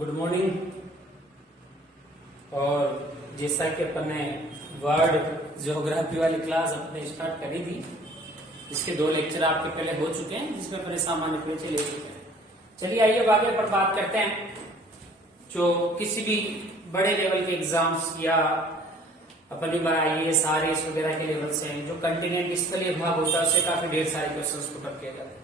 Good morning. और जैसा कि अपन ने वर्ल्ड ज्योग्राफी वाली क्लास अपने स्टार्ट करी थी, इसके 2 लेक्चर आपके पहले हो चुके हैं जिसमें अपने सामान्य परिचय ले चुके हैं। चलिए आइए अब आगे पर बात करते हैं जो किसी भी बड़े लेवल के एग्जाम्स या अपनी IAS RAS वगैरह के लेवल से हैं, जो कंटिनेंट स्थलीय भाग होता है उससे काफी ढेर सारे क्वेश्चंस पुट अप किए जाते हैं।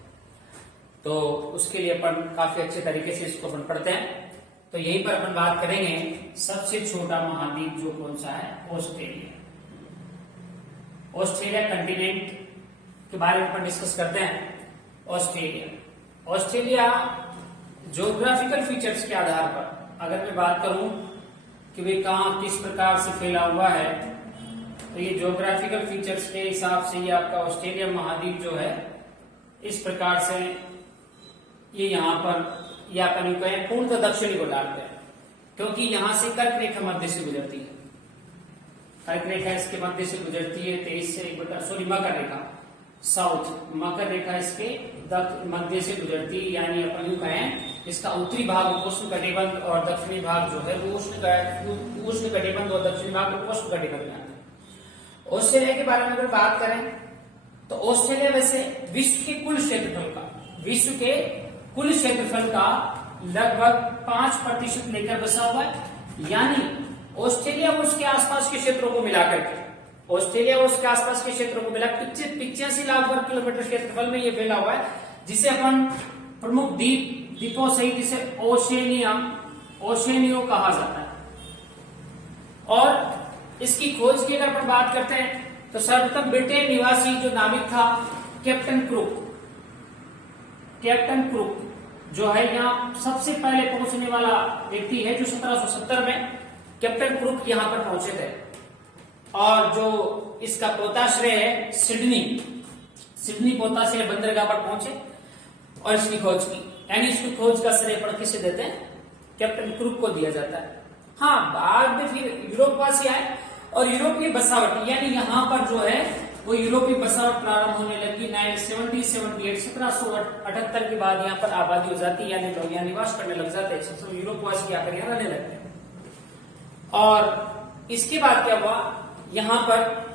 तो उसके लिए अपन काफी अच्छे तरीके से इसको अपन पढ़ते हैं। तो यहीं पर अपन बात करेंगे सबसे छोटा महाद्वीप जो कौन सा है, ऑस्ट्रेलिया। ऑस्ट्रेलिया कंटिनेंट के बारे में अपन डिस्कस करते हैं। ऑस्ट्रेलिया ज्योग्राफिकल फीचर्स के आधार पर अगर मैं बात करूं कि वे कहां किस प्रकार से फैला हुआ है, तो ये ज्योग्राफिकल फीचर्स के हिसाब से ये आपका ऑस्ट्रेलिया महाद्वीप जो है इस प्रकार से ये यहाँ पर या अपन कहें पूर्णतः दक्षिणी को डालते हैं, क्योंकि यहां से कर्क रेखा मध्य से गुजरती है। कर्क रेखा इसके मध्य से गुजरती है 23 से मकर रेखा साउथ, मकर रेखा इसके मध्य से गुजरती है। यानी अपन यूं कहें इसका उत्तरी भाग उष्ण कटिबंध और दक्षिणी भाग जो है वो उष्ण कटिबंध और दक्षिणी भाग उष्ण कटिबंध में आता है। ऑस्ट्रेलिया के बारे में अगर बात करें तो ऑस्ट्रेलिया वैसे विश्व के कुल क्षेत्रफल का लगभग 5% लेकर बसा हुआ है। यानी ऑस्ट्रेलिया और उसके आसपास के क्षेत्रों को मिलाकर के 85 लाख वर्ग किलोमीटर क्षेत्रफल में ये फैला हुआ है, जिसे अपन प्रमुख द्वीपों सहित इसे ओशेनियो कहा जाता है। और इसकी खोज की अगर अपन बात करते हैं तो सर्वप्रथम ब्रिटेन निवासी जो नाविक था कैप्टन क्रुक जो है यहाँ सबसे पहले पहुंचने वाला व्यक्ति है, जो 1770 में कैप्टन क्रुक यहाँ पर पहुंचे थे। और जो इसका पोताश्रय है सिडनी पोताश्रय बंदरगाह पर पहुंचे और इसकी खोज की। यानी इसकी खोज का श्रेय पर किसे देते हैं, कैप्टन क्रुक को दिया जाता है। हाँ, बाद में फिर यूरोपवासी आए और यूरोपीय बसावट, यानी यहाँ पर जो है वो यूरोपीय बसावट प्रारंभ होने लगी 1778 के बाद यहाँ पर आबादी हो जाती है, यानी लोग यहाँ निवास करने लग जाते हैं। सब यूरोपवासी आकर यहाँ रहने लगते हैं। और इसके बाद क्या हुआ, यहाँ पर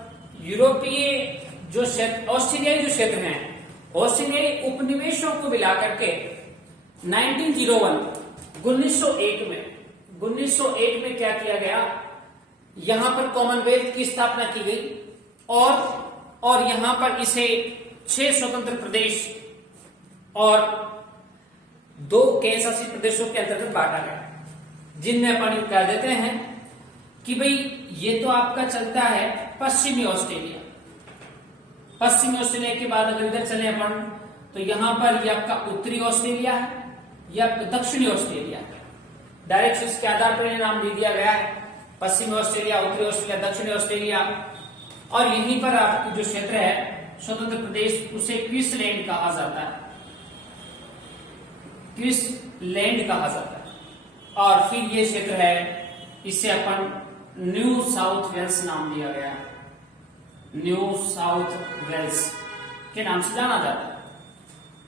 यूरोपीय जो क्षेत्र, ऑस्ट्रेलियाई जो क्षेत्र हैं, ऑस्ट्रेलियाई उपनिवेशों को मिलाकर के 1901 में क्या किया गया, यहां पर कॉमनवेल्थ की स्थापना की गई और यहां पर इसे 6 स्वतंत्र प्रदेश और 2 केंद्र शासित प्रदेशों के अंतर्गत बांटा गया, जिनमें अपन कह देते हैं कि भाई ये तो आपका चलता है पश्चिमी ऑस्ट्रेलिया के बाद अगर इधर चले अपन तो यहां पर ये आपका उत्तरी ऑस्ट्रेलिया है, या दक्षिणी ऑस्ट्रेलिया है। डायरेक्शंस के आधार पर नाम दे दिया गया है, पश्चिमी ऑस्ट्रेलिया, उत्तरी ऑस्ट्रेलिया, दक्षिणी ऑस्ट्रेलिया। और यहीं पर आपका जो क्षेत्र है स्वतंत्र प्रदेश, उसे क्वींसलैंड कहा जाता है। और फिर ये क्षेत्र है, इसे अपन न्यू साउथ वेल्स नाम दिया गया है, न्यू साउथ वेल्स के नाम से जाना जाता है।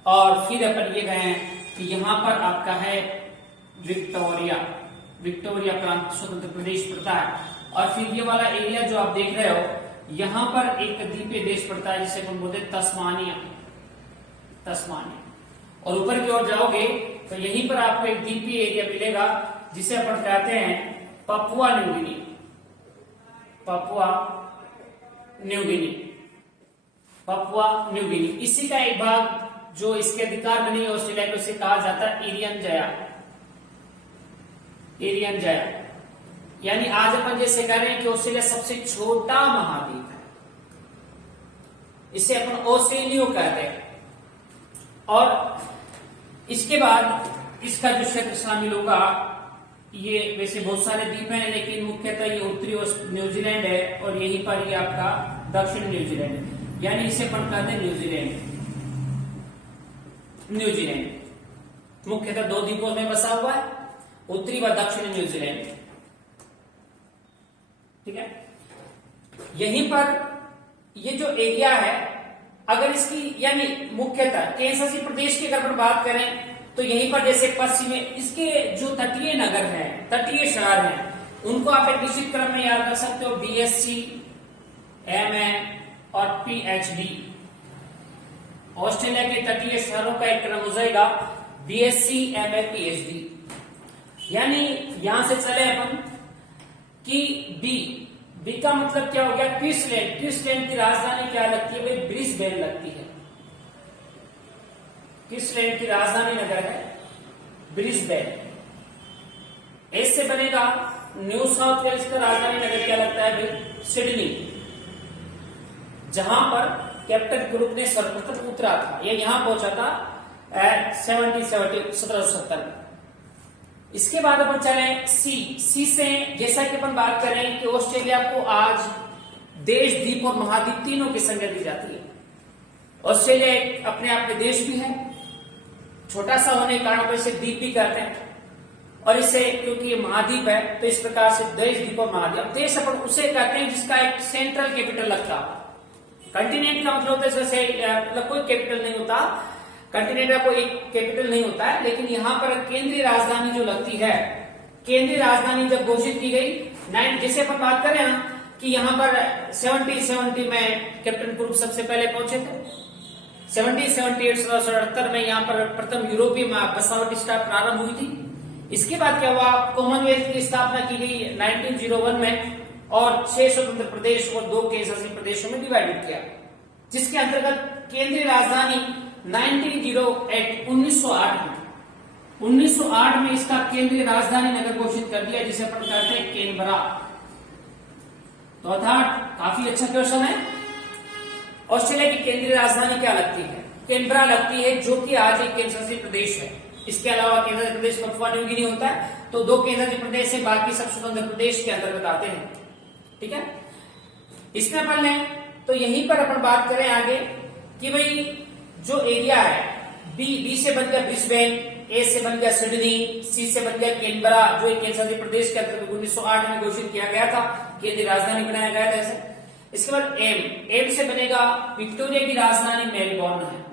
और फिर अपन ये कहें कि यहाँ पर आपका है विक्टोरिया प्रांत स्वतंत्र प्रदेश पड़ता है। और फिर ये वाला एरिया जो आप देख रहे हो, यहाँ पर एक द्वीपीय देश पड़ता है जिसे हम बोलते हैं तस्मानिया। और ऊपर की ओर जाओगे तो यहीं पर आपको एक द्वीपीय एरिया मिलेगा जिसे अपन कहते हैं पपुआ न्यू गिनी। इसी का एक भाग जो इसके अधिकार में नहीं ऑस्ट्रेलिया को, इसे कहा जाता है एरियन जया। यानी आज अपन जैसे कह रहे हैं कि ऑस्ट्रेलिया सबसे छोटा महाद्वीप है, इसे अपन ओशेनियो कहते हैं। और इसके बाद इसका जो क्षेत्र शामिल होगा, ये वैसे बहुत सारे द्वीप हैं लेकिन मुख्यतः ये उत्तरी न्यूजीलैंड है और यहीं पर ये आपका दक्षिण न्यूजीलैंड है। यानी इसे अपन कहते हैं न्यूजीलैंड मुख्यतः 2 द्वीपों में बसा हुआ है, उत्तरी व दक्षिणी न्यूजीलैंड। ठीक है, यहीं पर ये जो एरिया है, अगर इसकी यानी मुख्यतः केंद्र शासित प्रदेश की अगर बात करें तो यहीं पर जैसे पश्चिम में इसके जो तटीय नगर हैं, तटीय शहर हैं, उनको आप एक निश्चित क्रम में याद कर सकते हो, BSc, MA और PhD। ऑस्ट्रेलिया के तटीय शहरों का एक क्रम हो जाएगा BSc, MA, PhD। यानी यहां से चले अपन कि बी का मतलब क्या हो गया, क्वींसलैंड। क्वींसलैंड की राजधानी क्या लगती है भाई, ब्रिस्बेन लगती है। क्वींसलैंड की राजधानी नगर है ब्रिस्बेन। एस से बनेगा न्यू साउथ वेल्स का राजधानी नगर क्या लगता है भाई, सिडनी, जहां पर कैप्टन कुक ने सर्वप्रथम उतरा था, ये यहां पहुंचा था 1770। इसके बाद अपन चले सी से, जैसा कि अपन बात करें कि ऑस्ट्रेलिया को आज देश, द्वीप और महाद्वीप तीनों की संज्ञा दी जाती है। ऑस्ट्रेलिया एक अपने आप में देश भी है, छोटा सा होने के कारण इसे द्वीप भी कहते हैं, और इसे क्योंकि ये महाद्वीप है तो इस प्रकार से देश, द्वीप और महाद्वीप। देश अपन उसे कहते हैं जिसका एक सेंट्रल कैपिटल लगता है। कंटिनेंट का मतलब होता है जैसे मतलब कोई कैपिटल नहीं होता, कंटिनेंट का कोई कैपिटल नहीं होता है, लेकिन यहाँ पर केंद्रीय राजधानी जो लगती है, केंद्रीय राजधानी जब घोषित की गई, जैसे अपन बात करें ना कि यहाँ पर 1770 में कैप्टन कुक सबसे पहले पहुंचे थे, 1778 में यहाँ पर प्रथम यूरोपीय बसावट प्रारंभ हुई थी। इसके बाद क्या हुआ, कॉमनवेल्थ की स्थापना की गई 1901 में, और 6 स्वतंत्र प्रदेश और 2 केंद्र शासित प्रदेशों में डिवाइडेड किया, जिसके अंतर्गत केंद्रीय राजधानी 1908 में इसका केंद्रीय राजधानी नगर घोषित कर दिया, जिसे अपन कहते हैं कैनबरा। तो अर्थात काफी अच्छा क्वेश्चन है। ऑस्ट्रेलिया की केंद्रीय राजधानी क्या लगती है, कैनबरा लगती है, जो कि आज एक केंद्र शासित प्रदेश है। इसके अलावा केंद्र शासित प्रदेश पपुआ न्यू गिनी होता है, तो 2 केंद्र शासित प्रदेश से बाकी सब स्वतंत्र प्रदेश के अंतर्गत आते हैं। ठीक है, इसमें अपन लें तो यहीं पर अपन बात करें आगे कि भाई जो एरिया है, बी से बन गया ब्रिस्बेन, ए से बन गया सिडनी, सी से बन गया कैनबरा, जो एक केंद्र शासित प्रदेश के अंतर्गत 1908 में घोषित किया गया था, केंद्रीय राजधानी बनाया गया था ऐसे। इसके बाद एम से बनेगा विक्टोरिया की राजधानी मेलबोर्न है,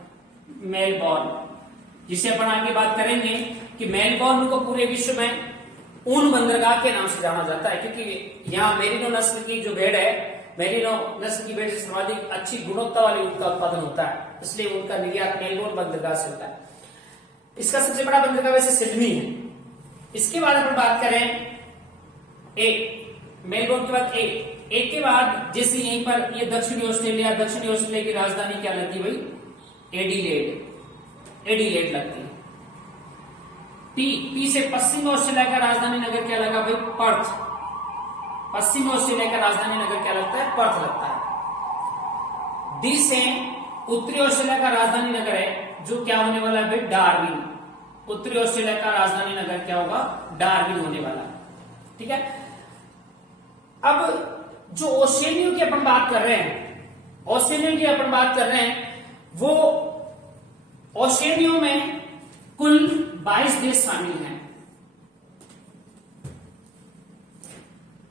मेलबोर्न, जिसे अपन आगे बात करेंगे कि मेलबोर्न को पूरे विश्व में ऊन बंदरगाह के नाम से जाना जाता है, क्योंकि यहाँ मेरिनो नस्ल की जो भेड़ है, मेरिनो नस्ल की भेड़ से सर्वाधिक अच्छी गुणवत्ता वाली ऊन का उत्पादन होता है, इसलिए उनका निर्यात मेलबोर्न बंदरगाह से होता है। इसका सबसे बड़ा बंदरगाह वैसे सिडनी है। इसके बाद अपन बात करें मेलबोर्न के बाद ए के बाद जैसे यहीं पर ये दक्षिणी ऑस्ट्रेलिया की राजधानी क्या लगती है भाई, एडिलेड लगती है। पी से पश्चिम ऑस्ट्रेलिया का राजधानी नगर क्या लगा भाई, पर्थ। पश्चिम ऑस्ट्रेलिया का राजधानी नगर क्या लगता है, पर्थ लगता है। डी से उत्तरी ऑस्ट्रेलिया का राजधानी नगर है जो क्या होने वाला है भाई, डार्विन। उत्तरी ऑस्ट्रेलिया का राजधानी नगर क्या होगा, डार्विन होने वाला। ठीक है, अब जो ओशिनियो की अपन बात कर रहे हैं, ओशिनियो की अपन बात कर रहे हैं, वो ओशिनियो में कुल 22 देश शामिल हैं।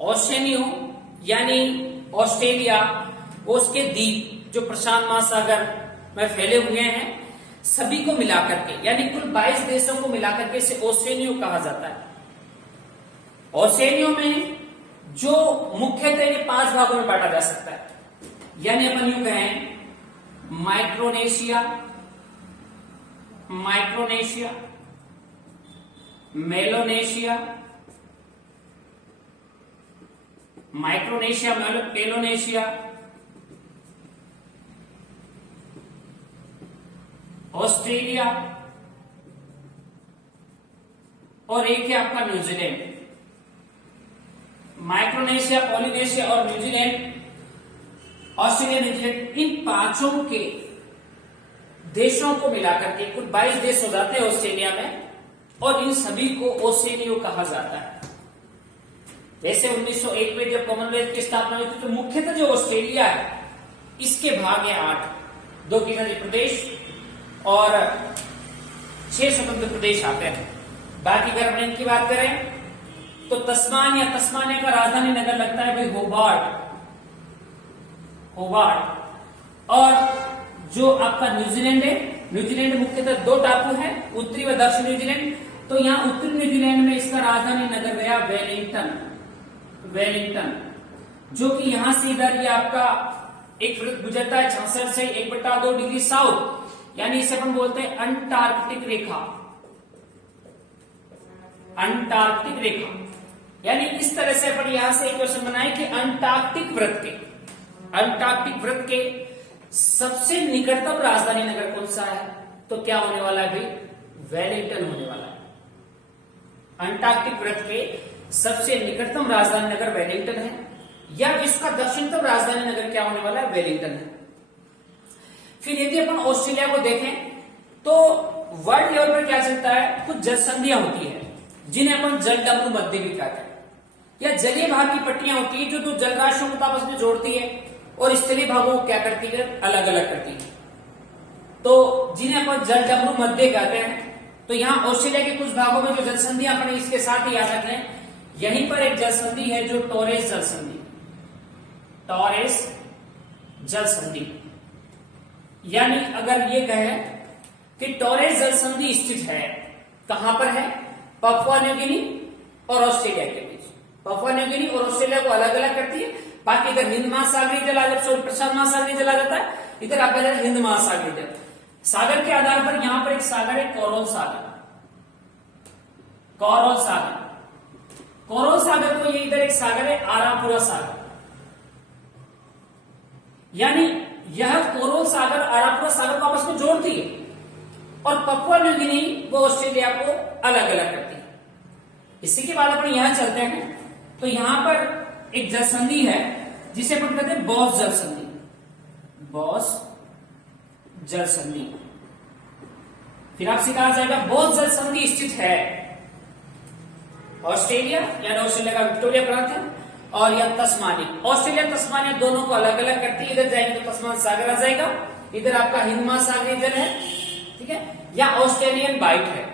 ओशिनियो यानी ऑस्ट्रेलिया, उसके द्वीप जो प्रशांत महासागर में फैले हुए हैं, सभी को मिलाकर के, यानी कुल 22 देशों को मिलाकर के इसे ओशिनियो कहा जाता है। ओशिनियो में जो मुख्यतः ये 5 भागों में बांटा जा सकता है, यानी अपन यूं कहें माइक्रोनेशिया, मेलोनेशिया, पेलोनेशिया, ऑस्ट्रेलिया, और एक है आपका न्यूजीलैंड। माइक्रोनेशिया, पॉलिनेशिया और न्यूजीलैंड, ऑस्ट्रेलिया, न्यूजीलैंड, इन 5 के देशों को मिलाकर के कुल 22 देश हो जाते हैं ऑस्ट्रेलिया में, और इन सभी को ओशिनियो कहा जाता है। जैसे 1901 में जब कॉमनवेल्थ की स्थापना हुई थी, तो मुख्यतः जो ऑस्ट्रेलिया है इसके भाग है 8, 2 केंद्रीय प्रदेश और 6 स्वतंत्र प्रदेश आते हैं। बाकी अगर अपन इनकी बात करें तो तस्मानिया का राजधानी नगर लगता है भाई होबार्ट, और जो आपका न्यूजीलैंड है न्यूजीलैंड मुख्यतः दो टापू है, उत्तरी व दक्षिण न्यूजीलैंड। तो यहाँ उत्तरी न्यूजीलैंड में इसका राजधानी नगर गया वेलिंगटन, जो कि यहां से इधर ये आपका एक वृत्त गुजरता है 66 से 1/2 डिग्री साउथ, यानी इसे अपन बोलते हैं अंटार्कटिक रेखा। यानी इस तरह से अपन यहां से एक क्वेश्चन बनाए कि अंटार्कटिक वृत्त के सबसे निकटतम राजधानी नगर कौन सा है? तो क्या होने वाला है भाई? वेलिंगटन होने वाला है। अंटार्कटिक वृत्त के सबसे निकटतम राजधानी नगर वेलिंगटन है, या विश्व का दक्षिणतम राजधानी नगर क्या होने वाला है? वेलिंगटन है। फिर यदि अपन ऑस्ट्रेलिया को देखें तो वर्ल्ड लेवल पर क्या चलता है? कुछ जल संधियां होती है जिन्हें अपन जलडमरू मध्य भी कहते हैं, या जलीय भाग की पट्टियां होती है जो दो जल राशियों को आपस में जोड़ती है और स्थलीय भागों को क्या करती है? अलग अलग करती है। तो जिन्हें अपन जलडमरू मध्य कहते हैं। तो यहाँ ऑस्ट्रेलिया के कुछ भागों में जो जल संधियां अपने इसके साथ ही याद रखें, यहीं पर एक जल संधि है जो टोरेस जल संधि। यानी अगर ये कहें कि टोरेस जल संधि स्थित है, कहां पर है? पपुआ न्यू गिनी और ऑस्ट्रेलिया के बीच। पपुआ न्यू गिनी और ऑस्ट्रेलिया को अलग अलग करती है। बाकी इधर हिंद महासागरीय जल आ जाता है, प्रशांत महासागरीय जल आ जाता है, इधर आपका जल हिंद महासागरीय जल। सागर के आधार पर यहां पर एक सागर है कोरल सागर को, ये इधर एक सागर है आरापुरा सागर। यानी यह कोरल सागर आरापुरा सागर को आपस में जोड़ती है और पपुआ न्यू गिनी वो ऑस्ट्रेलिया को अलग अलग करती है। इसी के बाद अपन यहां चलते हैं तो यहां पर एक जल संधि है जिसे अपन कहते हैं बॉस जल संधि। फिर आपसे कहा जाएगा बॉस जल संधि स्थित है ऑस्ट्रेलिया, यानी ऑस्ट्रेलिया का विक्टोरिया प्रांत है, और यह तस्मानिया। ऑस्ट्रेलिया तस्मानिया दोनों को अलग अलग करती है। इधर जाएंगे तो तस्मान सागर आ जाएगा, इधर आपका हिंद महासागरीय जल है, ठीक है, या ऑस्ट्रेलियन बाइट है।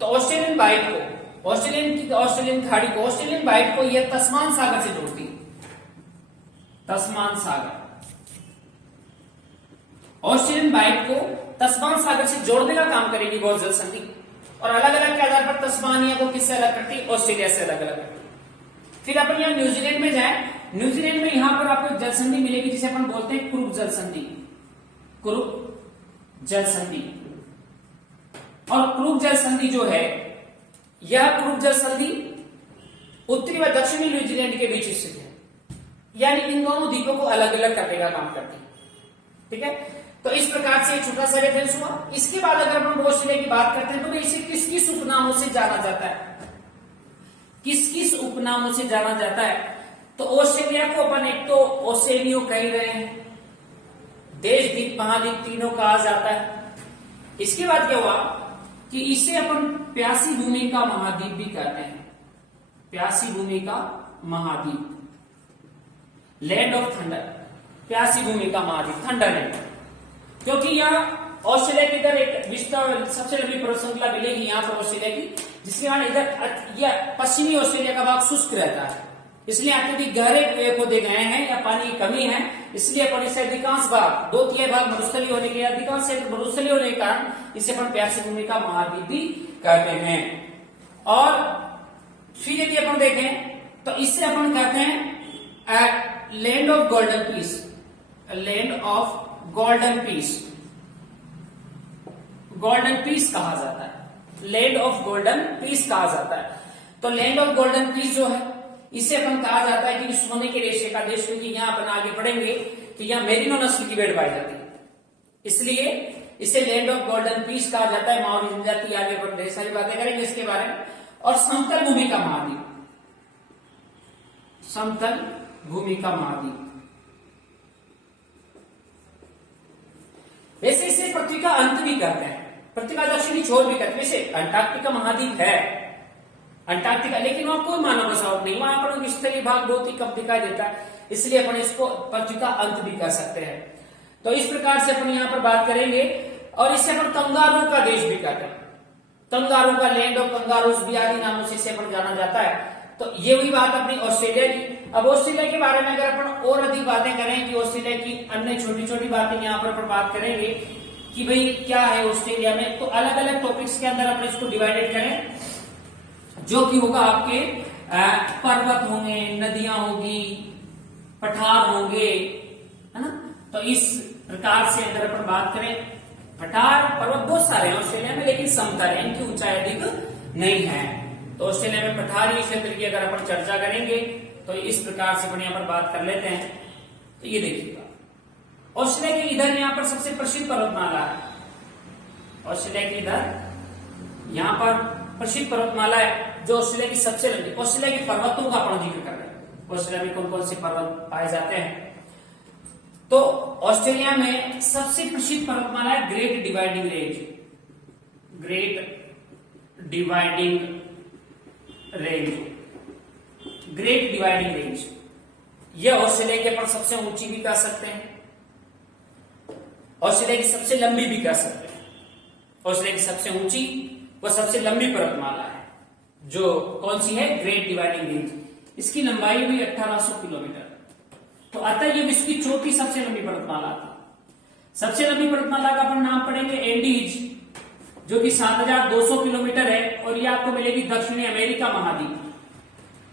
तो ऑस्ट्रेलियन बाइट को, ऑस्ट्रेलियन खाड़ी को, ऑस्ट्रेलियन बाइट को यह तस्मान सागर से जोड़ती है। ऑस्ट्रेलियन बाइट को तस्मान सागर से जोड़ने का काम करेगी बॉस जल संधि, और अलग अलग के आधार पर तस्मानिया को किससे अलग करती है? ऑस्ट्रेलिया से अलग अलग करती है। फिर अपन यहाँ न्यूजीलैंड में जाएं, न्यूजीलैंड में यहां पर आपको जल संधि मिलेगी जिसे अपन बोलते हैं क्रूक जल संधि। और क्रूक जल संधि जो है, यह क्रूक जल संधि उत्तरी व दक्षिणी न्यूजीलैंड के बीच स्थित है, यानी इन दोनों द्वीपों को अलग अलग करने का काम करती है, ठीक है। तो इस प्रकार से छोटा सा रेफरेंस हुआ। इसके बाद अगर हम ऑस्ट्रेलिया की बात करते हैं तो इसे किस किस उपनामों से जाना जाता है? तो ऑस्ट्रेलिया को अपन एक तो ओसेनियो कह रहे हैं, देश द्वीप महाद्वीप तीनों कहा जाता है। इसके बाद क्या हुआ कि इसे अपन प्यासी भूमि का महाद्वीप भी कहते हैं, प्यासी भूमि का महाद्वीप, लैंड ऑफ थंडर, प्यासी भूमि का महाद्वीप, थंडरलैंड। क्योंकि यहाँ ऑस्ट्रेलिया की इधर एक विस्तार सबसे लंबी पर्वत श्रृंखला मिलेगी यहाँ पर ऑस्ट्रेलिया की, जिसके कारण इधर यह पश्चिमी ऑस्ट्रेलिया का भाग शुष्क रहता है, इसलिए अत्यधिक गहरे पेड़ पौधे गए हैं या पानी की कमी है, इसलिए अपन इसे अधिकांश भाग 2/3 भाग मरुस्थलीय होने के, अधिकांश मरुस्थलीय होने के कारण इसे अपन प्यासी भूमि का महाद्वीप भी कहते हैं। और फिर यदि अपन देखें तो इससे अपन कहते हैं land of golden peace, land of golden peace कहा जाता है, लैंड ऑफ गोल्डन पीस कहा जाता है। तो लैंड ऑफ गोल्डन पीस जो है इसे अपन कहा जाता है कि सोने के रेशे का देश, क्योंकि यहाँ अपन आगे बढ़ेंगे तो यहाँ मेरिनो नस्ल की भेड़ पाई जाती है, इसलिए इसे लैंड ऑफ गोल्डन पीस कहा जाता है। माओरी जनजाति, आगे बढ़ ढेर सारी बातें करेंगे इसके बारे में। और समतल भूमि का महाद्वीप, समतल भूमि का महाद्वीप, वैसे इसे पृथ्वी का अंत भी कहते हैं, पृथ्वी का दक्षिणी छोर भी कहते हैं। वैसे अंटार्कटिका महाद्वीप है, अंटार्कटिका, लेकिन वहां कोई मानव बसावट नहीं, वहां पर स्थलीय भाग बहुत ही कम दिखाई देता है, इसलिए अपन इसको पृथ्वी का अंत भी कह सकते हैं। तो इस प्रकार से अपन यहाँ पर बात करेंगे। और इसे अपन कंगारू का देश भी कहते हैं, कंगारू का, लैंड ऑफ कंगारूज भी आदि नामों से इसे अपन जाना जाता है। तो ये हुई बात अपनी ऑस्ट्रेलिया की। अब ऑस्ट्रेलिया के बारे में अगर अपन और अधिक बातें करें कि ऑस्ट्रेलिया की अन्य छोटी छोटी बातें यहाँ पर अपन बात करेंगे कि भाई क्या है ऑस्ट्रेलिया में, तो अलग अलग टॉपिक्स के अंदर अपन इसको डिवाइडेड करें, जो कि होगा आपके पर्वत होंगे, नदियां होगी, पठार होंगे, है ना। तो इस प्रकार से अगर अपन बात करें, पठार पर्वत बहुत सारे हैं ऑस्ट्रेलिया में, लेकिन समतल है, इनकी ऊंचाई अधिक नहीं है। तो ऑस्ट्रेलिया में पठारी क्षेत्र की अगर अपन चर्चा करेंगे तो इस प्रकार से अपन यहाँ पर बात कर लेते हैं। तो ये देखिएगा, ऑस्ट्रेलिया के इधर यहाँ पर सबसे प्रसिद्ध पर्वतमाला है, ऑस्ट्रेलिया के इधर यहाँ पर प्रसिद्ध पर्वतमाला है जो ऑस्ट्रेलिया की सबसे लंबी। ऑस्ट्रेलिया के पर्वतों का अपन जिक्र कर रहे हैं, ऑस्ट्रेलिया में कौन कौन से पर्वत पाए जाते हैं। तो ऑस्ट्रेलिया में सबसे प्रसिद्ध पर्वतमाला है great dividing range, great dividing range, great dividing range. यह ऑस्ट्रेलिया के अपन सबसे ऊंची भी कह सकते हैं, ऑस्ट्रेलिया की सबसे लंबी भी कह सकते हैं। ऑस्ट्रेलिया की सबसे ऊंची व सबसे लंबी पर्वतमाला है, जो कौन सी है, ग्रेट डिवाइडिंग रेंज। इसकी लंबाई हुई 1800 किलोमीटर। तो अतः ये विश्व की चौथी सबसे लंबी पर्वतमाला थी। सबसे लंबी पर्वतमाला का अपन नाम पढ़ेंगे एंडीज, जो कि 7200 किलोमीटर है, और ये आपको मिलेगी दक्षिणी अमेरिका महाद्वीप।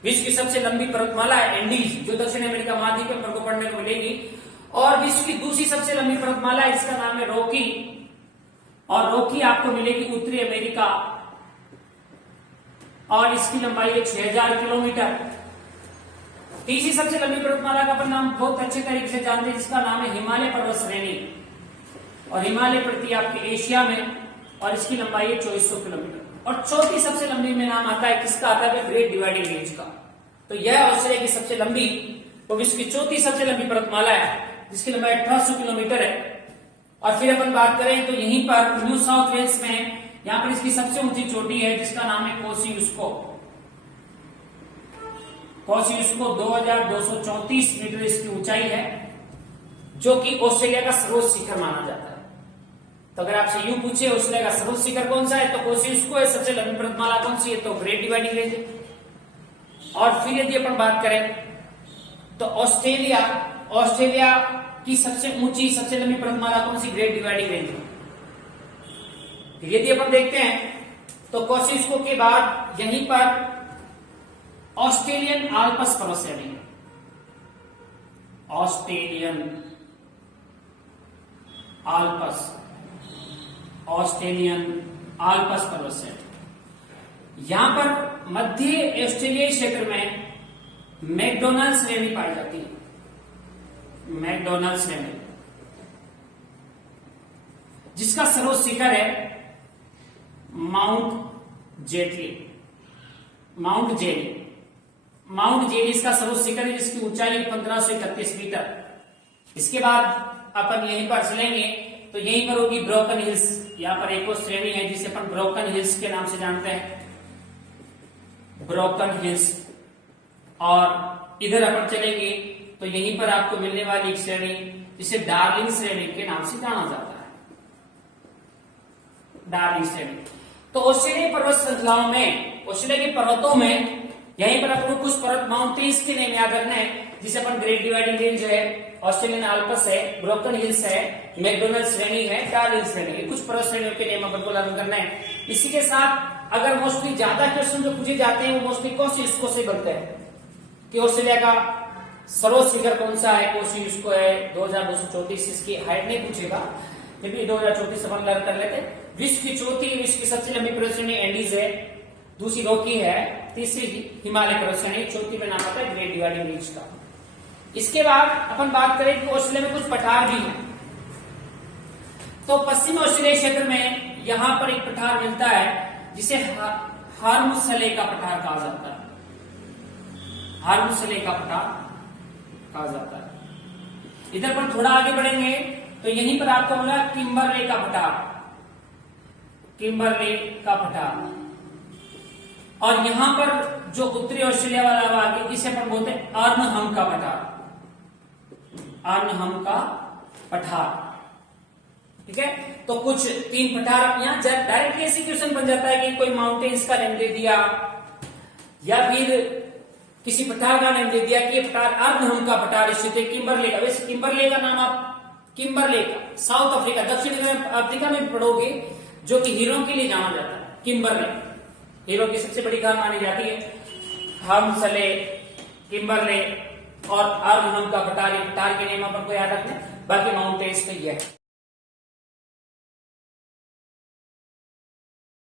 विश्व की सबसे लंबी पर्वतमाला है एंडीज, जो दक्षिण अमेरिका महाद्वीप में अपन को पढ़ने को मिलेगी। और विश्व की दूसरी सबसे लंबी पर्वतमाला है, इसका नाम है रॉकी, और रॉकी आपको मिलेगी उत्तरी अमेरिका, और इसकी लंबाई है 6000 किलोमीटर। तीसरी सबसे लंबी पर्वतमाला का अपन नाम बहुत अच्छे तरीके से जानते हैं, जिसका नाम है हिमालय पर्वत श्रेणी, और हिमालय पड़ती है आपके एशिया में, और इसकी लंबाई है 2400 किलोमीटर। और चौथी सबसे लंबी में नाम आता है किसका, आता है ग्रेट डिवाइडिंग रेंज का। तो यह ऑस्ट्रेलिया की सबसे लंबी और विश्व की चौथी सबसे लंबी पर्वतमाला है, जिसकी लंबाई 1800 किलोमीटर है। और फिर अपन बात करें तो यहीं पर न्यू साउथ वेल्स में यहाँ पर इसकी सबसे ऊंची चोटी है, जिसका नाम है कोसियुस्को। कोसियुस्को 2234 मीटर इसकी ऊंचाई है, जो कि ऑस्ट्रेलिया का सर्वोच्च शिखर माना जाता है। तो अगर आपसे यूं पूछे ऑस्ट्रेलिया का सर्वोच्च शिखर कौन सा है, तो कोसियुस्को है। सबसे लंबी पर्वतमाला कौन सी है, तो ग्रेट डिवाइडिंग रेंज है। और फिर यदि अपन बात करें तो ऑस्ट्रेलिया की सबसे ऊंची सबसे लंबी पर्वतमाला कौन सी, ग्रेट डिवाइडिंग रेंज है। यदि अपन देखते हैं तो कोसियुस्को के बाद यहीं पर ऑस्ट्रेलियन आल्प्स पर्वत श्रेणी है, ऑस्ट्रेलियन आल्प्स, ऑस्ट्रेलियन आल्प्स पर्वत श्रेणी। यहां पर मध्य ऑस्ट्रेलियाई क्षेत्र में मैकडोनल्ड श्रेणी पाई जाती है, मैकडोनल्ड श्रेणी, जिसका सर्वोच्च शिखर है mount Jaitley, mount jelly, mount jelly इसका सर्वोच्च शिखर है, जिसकी ऊंचाई 1531 मीटर। इसके बाद अपन यहीं पर चलेंगे तो यहीं पर होगी ब्रोकन हिल्स। यहाँ पर एक और श्रेणी है जिसे अपन ब्रोकन हिल्स के नाम से जानते हैं, ब्रोकन हिल्स। और इधर अपन चलेंगे तो यहीं पर आपको मिलने वाली एक श्रेणी जिसे डार्लिंग श्रेणी के नाम से जाना जाता है, डार्लिंग श्रेणी। तो ऑस्ट्रेलिया पर्वत श्रृंखलाओं में, ऑस्ट्रेलिया के पर्वतों में यहीं पर आपको कुछ पर्वत माउंटेन्स के नेम याद रखना है, जिसे अपन ग्रेट डिवाइडिंग रेंज है, ऑस्ट्रेलियन आल्प्स है, ब्रोकन हिल्स है, मैकडोनल्ड श्रेणी है, डार्लिंग श्रेणी है। कुछ पर्वत श्रेणियों के नेम अपन को लर्न करना है। इसी के साथ अगर मोस्टली ज्यादा क्वेश्चन जो पूछे जाते हैं वो मोस्टली कोसियुस्को से बनते हैं कि ऑस्ट्रेलिया का सर्वोच्च शिखर कौन सा है, कोसियुस्को है, 2234 इसकी हाइट नहीं पूछेगा, लेकिन 2034 अपन लर्न कर लेते हैं। विश्व की चौथी, विश्व की सबसे लंबी पर्वत श्रेणी एंडीज है, दूसरी रॉकी है, तीसरी हिमालय पर्वत श्रेणी, चौथी में नाम आता है ग्रेट डिवाइडिंग रेंज का। इसके बाद अपन बात करें कि ऑस्ट्रेलिया में कुछ पठार भी हैं। तो पश्चिमी ऑस्ट्रेलिया क्षेत्र में यहां पर एक पठार मिलता है जिसे हार्मुसले का पठार कहा जाता है, हार्मुसले का पठार कहा जाता है। इधर पर थोड़ा आगे बढ़ेंगे तो यहीं पर आपको मिला किम्बरले का पठार, किम्बरले का पठार। और यहां पर जो उत्तरी ऑस्ट्रेलिया वाला भाग है इसे अपन बोलते हैं अर्नहम का पठार, अर्नहम का पठार। ठीक है, तो कुछ 3 पठार यहाँ डायरेक्टली ऐसी क्वेश्चन बन जाता है कि कोई माउंटेन्स का नेम दे दिया या फिर किसी पठार का नेम दे दिया कि ये पठार अर्नहम का पठार स्थित है किम्बरले का। वैसे किम्बरले का नाम आप किम्बरले का, साउथ अफ्रीका, दक्षिण अफ्रीका में पढ़ोगे, जो कि हीरो के लिए जाना जाता है। किम्बरले हीरो की सबसे बड़ी खान मानी जाती है। हमसले, किम्बरले और अर्नहम का पटारी, पटार के नियम पर को याद रखना, बाकी माउंट टेस्ट यह है।